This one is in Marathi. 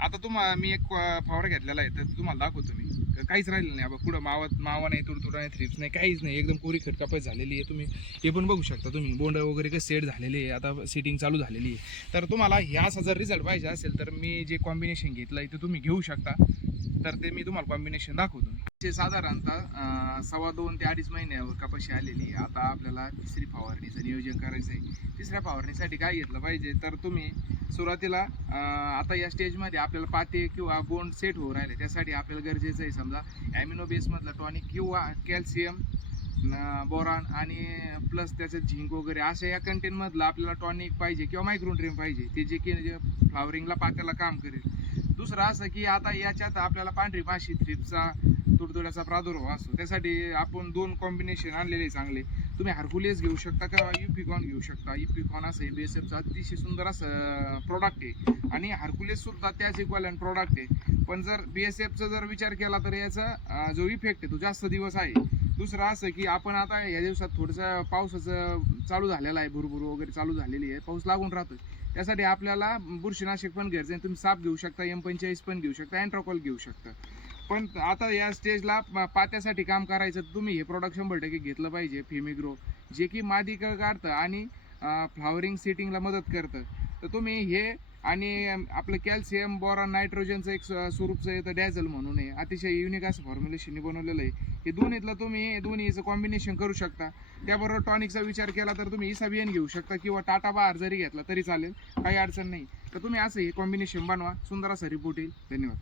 आता तुम्हाला मी एक अं, फवारा घेतलेला आहे तर तुम्हाला दाखवतो मी. काहीच राहिलं नाही आपण पुढं मावा मावा नाही तुडतुडा नाही थ्रिप्स नाही काहीच नाही. एकदम कोरी खटकापच झालेली आहे तुम्ही. हे पण बघू शकता तुम्ही. बोंड वगैरे काही सेट झालेले आहे. आता सिटिंग चालू झालेली आहे. तर तुम्हाला ह्याचा जर रिझल्ट पाहिजे असेल तर मी जे कॉम्बिनेशन घेतलं आहे ते तुम्ही घेऊ शकता. तर ते मी तुम्हाला कॉम्बिनेशन दाखवतो. ते साधारणतः सव्वा दोन ते अडीच महिन्यावर कपाशी आलेली आता आपल्याला तिसरी फवारणीचं नियोजन करायचं आहे तिसऱ्या फवारणीसाठी काय घेतलं पाहिजे? तर तुम्ही सुरुवातीला आता या स्टेजमध्ये आपल्याला पाते किंवा बोंड सेट होऊ राहिले. त्यासाठी आपल्याला गरजेचं आहे समजा ॲमिनो बेसमधलं टॉनिक किंवा कॅल्शियम बोरान आणि प्लस त्याचं झिंक वगैरे अशा या कंटेनमधलं आपल्याला टॉनिक पाहिजे किंवा मायक्रोन्ट्रीम पाहिजे. ते जे की जे फ्लावरिंगला पात्याला काम करेल. दुसरं असं की आता याच्यात आपल्याला पांढरी माशी थ्रिपचा तुडतुड्याचा प्रादुर्भाव असतो. त्यासाठी आपण दोन कॉम्बिनेशन आणलेले आहे चांगले. तुम्ही हार्कुलियस घेऊ शकता किंवा युपिकॉन घेऊ शकता. युपिकॉन असं बी एस एफचा अतिशय सुंदर असं प्रोडक्ट आहे. आणि हार्कुलियस त्याच इक्वलंट प्रोडक्ट आहे. पण जर बी एस एफचा जर विचार केला तर याचा जो इफेक्ट आहे तो जास्त दिवस आहे. दुसरं असं की आपण आता या दिवसात थोडंसं पावसाचं चालू झालेलं आहे. भुरभुर वगैरे चालू झालेली आहे. पाऊस लागून राहतो त्यासाठी आपल्याला बुरशीनाशक पण घ्यायचं आहे. तुम्ही साप घेऊ शकता एम पंचेचाळीस पण घेऊ शकता अँट्रोकॉल घेऊ शकता. पण आता या स्टेजला पात्यासाठी काम करायचं तुम्ही हे प्रोडक्ट शंभर टक्के घेतलं पाहिजे फिमिग्रो जे की मादी काढतं आणि फ्लावरिंग सिटिंगला मदत करतं. तर तुम्ही हे आणि आपलं कॅल्शियम बोरॉन नायट्रोजनचं एक स्व- स्वरूपचं येतं डॅझल म्हणून आहे. अतिशय युनिक असं फॉर्म्युलेशनने बनवलेलं आहे. हे दोन्हीतलं तुम्ही हे दोन्हीचं कॉम्बिनेशन करू शकता. त्याबरोबर टॉनिकचा विचार केला तर तुम्ही इसाबियन घेऊ शकता किंवा टाटा बार जरी घेतला तरी चालेल. काही अडचण नाही. तर तुम्ही असं हे कॉम्बिनेशन बनवा. सुंदर असा रिपोर्ट येईल. धन्यवाद.